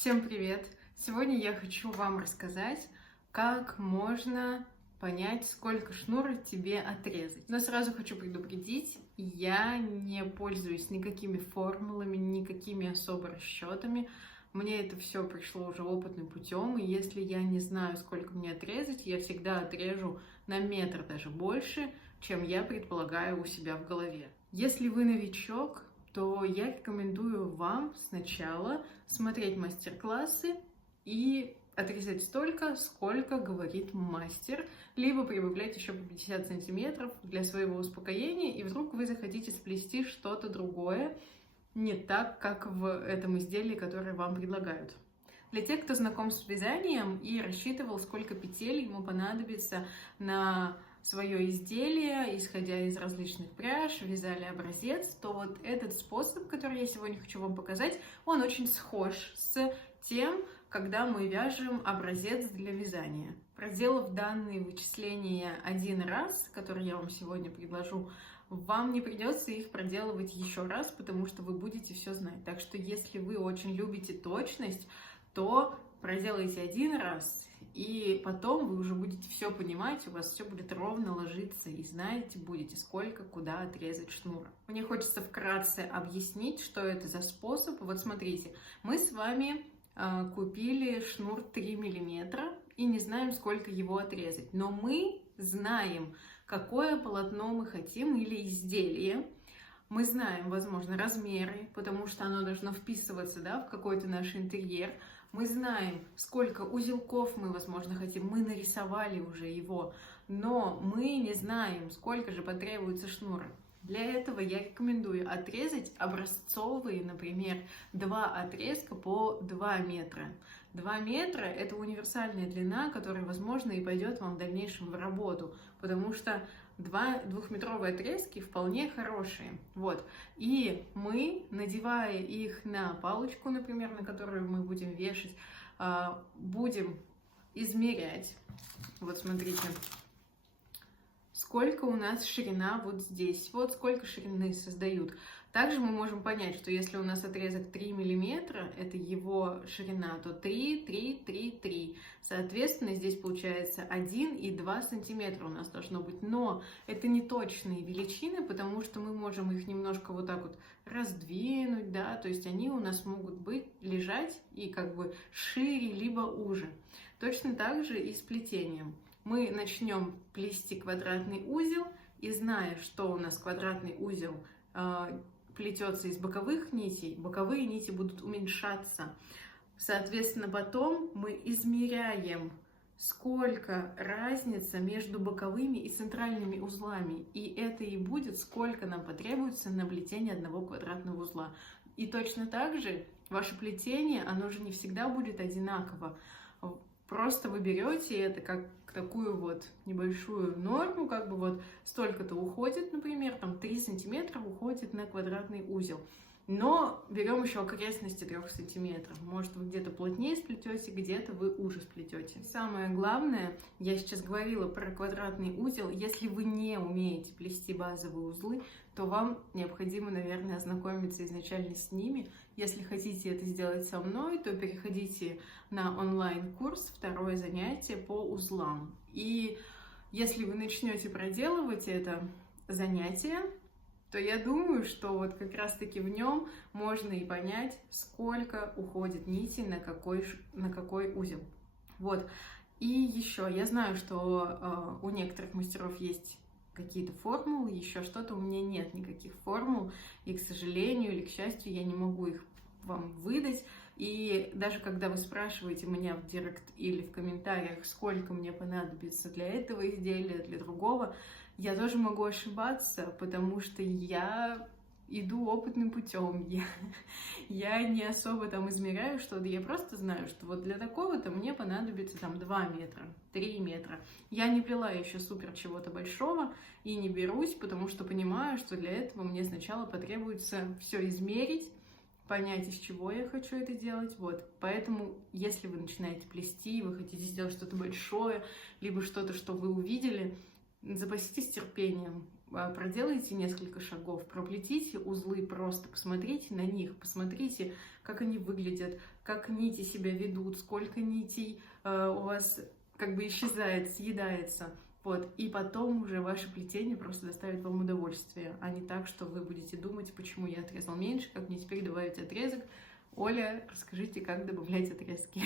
Всем привет! Сегодня я хочу вам рассказать, как можно понять, сколько шнура тебе отрезать. Но сразу хочу предупредить, я не пользуюсь никакими формулами, никакими особо расчетами. Мне это все пришло уже опытным путем, и если я не знаю, сколько мне отрезать, я всегда отрежу на метр даже больше, чем я предполагаю у себя в голове. Если вы новичок, то я рекомендую вам сначала смотреть мастер-классы и отрезать столько, сколько говорит мастер, либо прибавлять еще по 50 сантиметров для своего успокоения, и вдруг вы захотите сплести что-то другое, не так, как в этом изделии, которое вам предлагают. Для тех, кто знаком с вязанием и рассчитывал, сколько петель ему понадобится на свое изделие, исходя из различных пряж, вязали образец, то вот этот способ, который я сегодня хочу вам показать, он очень схож с тем, когда мы вяжем образец для вязания. Проделав данные вычисления один раз, который я вам сегодня предложу, вам не придется их проделывать еще раз, потому что вы будете все знать. Так что если вы очень любите точность, то проделайте один раз, и потом вы уже будете все понимать, у вас все будет ровно ложиться, и знаете будете, сколько, куда отрезать шнур. Мне хочется вкратце объяснить, что это за способ. Вот смотрите, мы с вами купили шнур 3 миллиметра и не знаем, сколько его отрезать, но мы знаем, какое полотно мы хотим или изделие. Мы знаем, возможно, размеры, потому что оно должно вписываться, да, в какой-то наш интерьер. Мы знаем, сколько узелков мы, возможно, хотим. Мы нарисовали уже его, но мы не знаем, сколько же потребуется шнура. Для этого я рекомендую отрезать образцовые, например, 2 отрезка по 2 метра. 2 метра – это универсальная длина, которая, возможно, и пойдет вам в дальнейшем в работу, потому что 2 двухметровые отрезки вполне хорошие. Вот. И мы, надевая их на палочку, например, на которую мы будем вешать, будем измерять. Вот смотрите, сколько у нас ширина вот здесь. Вот сколько ширины создают. Также мы можем понять, что если у нас отрезок 3 миллиметра, это его ширина, то 3, 3, 3, 3. Соответственно, здесь получается 1 и 2 сантиметра у нас должно быть. Но это не точные величины, потому что мы можем их немножко вот так вот раздвинуть, да, то есть они у нас могут быть, лежать и как бы шире, либо уже. Точно так же и с плетением. Мы начнем плести квадратный узел, и зная, что у нас квадратный узел плетется из боковых нитей, боковые нити будут уменьшаться. Соответственно, потом мы измеряем, сколько разница между боковыми и центральными узлами. И это и будет, сколько нам потребуется на плетение одного квадратного узла. И точно так же ваше плетение, оно же не всегда будет одинаково. Просто вы берете это как такую вот небольшую норму, как бы вот столько-то уходит, например, там 3 сантиметра уходит на квадратный узел. Но берем еще окрестности 3 сантиметров. Может, вы где-то плотнее сплетете, где-то вы уже сплетете. Самое главное, я сейчас говорила про квадратный узел. Если вы не умеете плести базовые узлы, то вам необходимо, наверное, ознакомиться изначально с ними. Если хотите это сделать со мной, то переходите на онлайн-курс, 2-е занятие по узлам. И если вы начнете проделывать это занятие, то я думаю, что вот как раз-таки в нем можно и понять, сколько уходит нити на какой узел. Вот. И еще, я знаю, что у некоторых мастеров есть какие-то формулы, еще что-то, у меня нет никаких формул, и, к сожалению или к счастью, я не могу их вам выдать. И даже когда вы спрашиваете меня в директ или в комментариях, сколько мне понадобится для этого изделия, для другого, я тоже могу ошибаться, потому что я иду опытным путем. Я не особо там измеряю что-то, я просто знаю, что вот для такого-то мне понадобится там 2 метра, 3 метра. Я не плела еще супер чего-то большого и не берусь, потому что понимаю, что для этого мне сначала потребуется все измерить, понять, из чего я хочу это делать. Вот. Поэтому, если вы начинаете плести, вы хотите сделать что-то большое, либо что-то, что вы увидели, запаситесь терпением. проделайте несколько шагов, проплетите узлы, просто посмотрите на них, посмотрите, как они выглядят, как нити себя ведут, сколько нитей у вас как бы исчезает, съедается. Вот. И потом уже ваше плетение просто доставит вам удовольствие, а не так, что вы будете думать, почему я отрезал меньше, как мне теперь добавить отрезок. Оля, расскажите, как добавлять отрезки.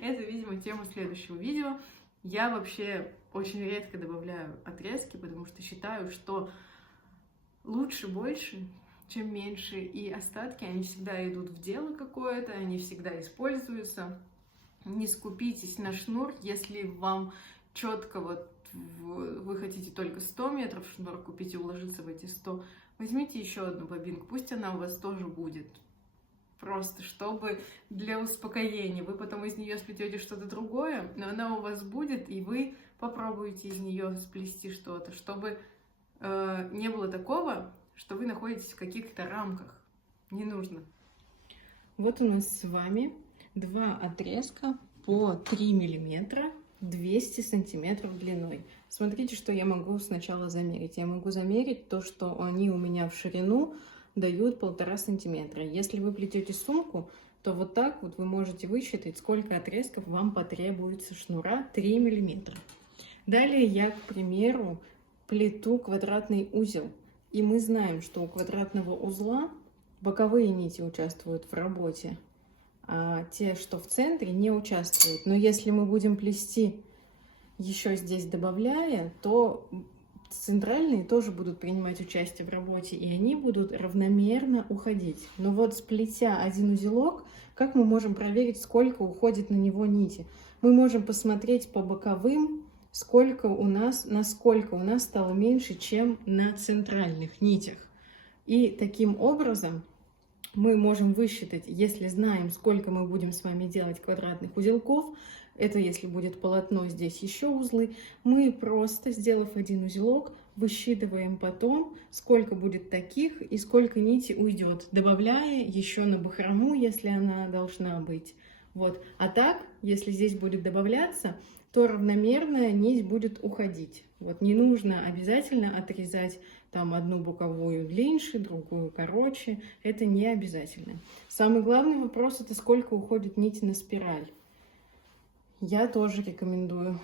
Это, видимо, тема следующего видео. Я вообще очень редко добавляю отрезки, потому что считаю, что лучше больше, чем меньше. И остатки, они всегда идут в дело какое-то, они всегда используются. Не скупитесь на шнур, если вам четко вот вы хотите только 100 метров шнур купить и уложиться в эти 100, возьмите еще одну бобинку, пусть она у вас тоже будет. Просто чтобы для успокоения. Вы потом из нее сплетете что-то другое, но она у вас будет, и вы попробуете из нее сплести что-то, чтобы не было такого, что вы находитесь в каких-то рамках. Не нужно. Вот у нас с вами два отрезка по 3 миллиметра, 200 сантиметров длиной. Смотрите, что я могу сначала замерить. Я могу замерить то, что они у меня в ширину дают 1,5 сантиметра. Если вы плетете сумку, то вот так вот вы можете высчитать, сколько отрезков вам потребуется шнура 3 миллиметра. Далее я, к примеру, плету квадратный узел. И мы знаем, что у квадратного узла боковые нити участвуют в работе, а те, что в центре, не участвуют. Но если мы будем плести еще здесь добавляя, то центральные тоже будут принимать участие в работе, и они будут равномерно уходить. Но вот сплетя один узелок, как мы можем проверить, сколько уходит на него нити? Мы можем посмотреть по боковым, насколько у нас стало меньше, чем на центральных нитях. И таким образом мы можем высчитать, если знаем, сколько мы будем с вами делать квадратных узелков, это если будет полотно, здесь еще узлы, мы просто, сделав один узелок, высчитываем потом, сколько будет таких и сколько нити уйдет, добавляя еще на бахрому, если она должна быть. Вот. А так, если здесь будет добавляться, то равномерная нить будет уходить. Вот. Не нужно обязательно отрезать там одну боковую длиннее, другую короче. Это не обязательно. Самый главный вопрос — это сколько уходит нити на спираль. Я тоже рекомендую.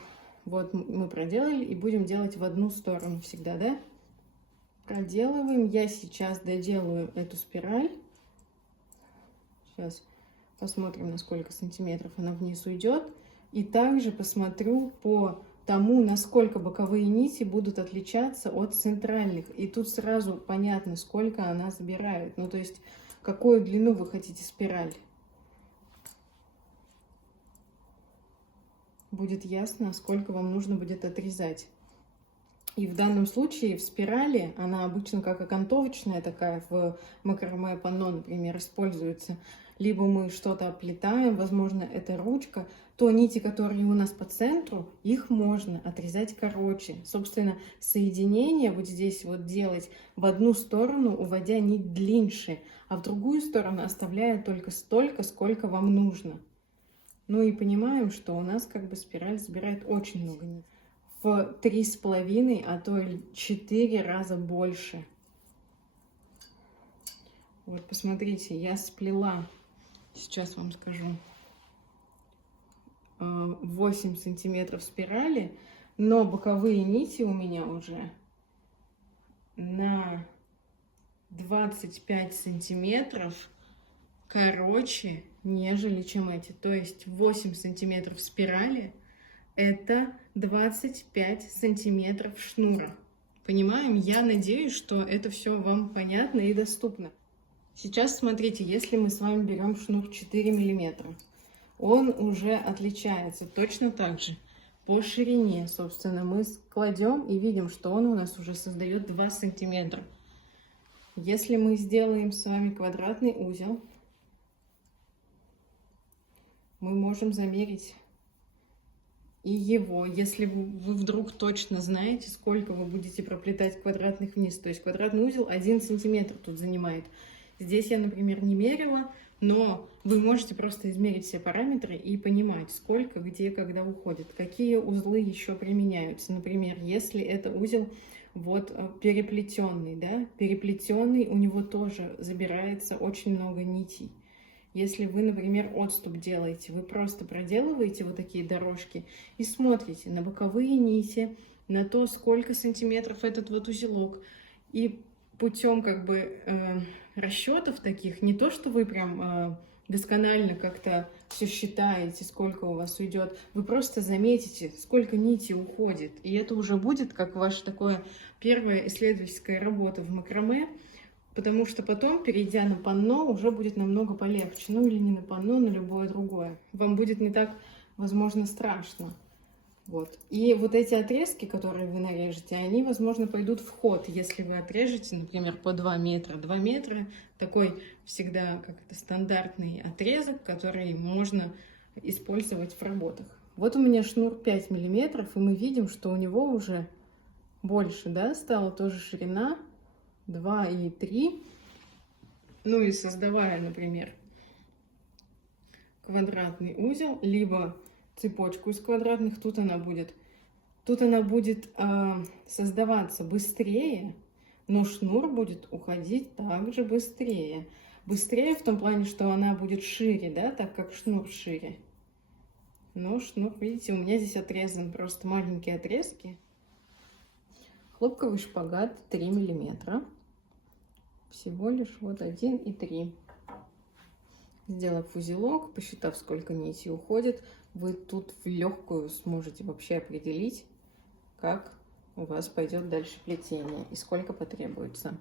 Вот мы проделали и будем делать в одну сторону всегда, да? Проделываем. Я сейчас доделаю эту спираль. Сейчас посмотрим, на сколько сантиметров она вниз уйдет. И также посмотрю по тому, насколько боковые нити будут отличаться от центральных. И тут сразу понятно, сколько она забирает. Ну, то есть, какую длину вы хотите спираль. Будет ясно, сколько вам нужно будет отрезать. И в данном случае в спирали, она обычно как окантовочная такая, в макраме панно, например, используется. Либо мы что-то оплетаем, возможно, это ручка, то нити, которые у нас по центру, их можно отрезать короче. Собственно, соединение вот здесь вот делать в одну сторону, уводя нить длиннее, а в другую сторону оставляя только столько, сколько вам нужно. Ну и понимаем, что у нас как бы спираль забирает очень много нитей. В 3,5, а то и 4 раза больше. Вот посмотрите, я сплела, сейчас вам скажу, 8 сантиметров спирали, но боковые нити у меня уже на 25 сантиметров короче, нежели чем эти. То есть 8 сантиметров спирали — это 25 сантиметров шнура. Понимаем? Я надеюсь, что это все вам понятно и доступно. Сейчас смотрите, если мы с вами берем шнур 4 миллиметра, он уже отличается точно так же по ширине. Собственно, мы кладем и видим, что он у нас уже создает 2 сантиметра. Если мы сделаем с вами квадратный узел, мы можем замерить и его, если вы вдруг точно знаете, сколько вы будете проплетать квадратных вниз. То есть квадратный узел 1 сантиметр тут занимает. Здесь я, например, не мерила, но вы можете просто измерить все параметры и понимать, сколько, где, когда уходит. Какие узлы еще применяются. Например, если это узел Вот переплетенный, да, переплетенный, у него тоже забирается очень много нитей. Если вы, например, отступ делаете, вы просто проделываете вот такие дорожки и смотрите на боковые нити, на то, сколько сантиметров этот вот узелок. И путем как бы расчетов таких, не то, что вы прям досконально как-то все считаете, сколько у вас уйдет, вы просто заметите, сколько нитей уходит. И это уже будет как ваша такое первая исследовательская работа в макраме, потому что потом, перейдя на панно, уже будет намного полегче. Ну или не на панно, на любое другое. Вам будет не так, возможно, страшно. Вот. И вот эти отрезки, которые вы нарежете, они, возможно, пойдут в ход, если вы отрежете, например, по 2 метра. 2 метра такой всегда как-то стандартный отрезок, который можно использовать в работах. Вот у меня шнур 5 миллиметров, и мы видим, что у него уже больше, да, стала тоже ширина 2 и 3. Ну и создавая, например, квадратный узел, либо цепочку из квадратных, тут она будет создаваться быстрее, но шнур будет уходить также быстрее. Быстрее в том плане, что она будет шире, да, так как шнур шире. Но шнур, видите, у меня здесь отрезан просто маленькие отрезки. Хлопковый шпагат 3 миллиметра. Всего лишь вот 1 и 3. Сделав узелок, посчитав, сколько нитей уходит, вы тут в легкую сможете вообще определить, как у вас пойдет дальше плетение и сколько потребуется.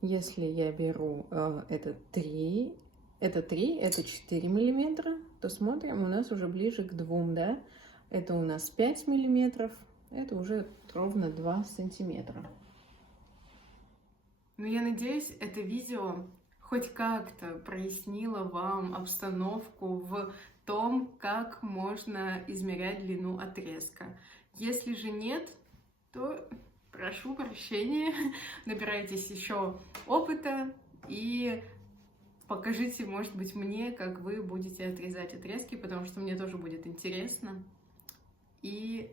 Если я беру это 3, это 4 миллиметра, то смотрим, у нас уже ближе к 2, да? Это у нас 5 миллиметров, это уже ровно 2 сантиметра. Ну, я надеюсь, это видео хоть как-то прояснило вам обстановку в том, как можно измерять длину отрезка. Если же нет, то прошу прощения, набирайтесь еще опыта и покажите, может быть, мне, как вы будете отрезать отрезки, потому что мне тоже будет интересно. И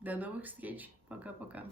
до новых встреч. Пока-пока.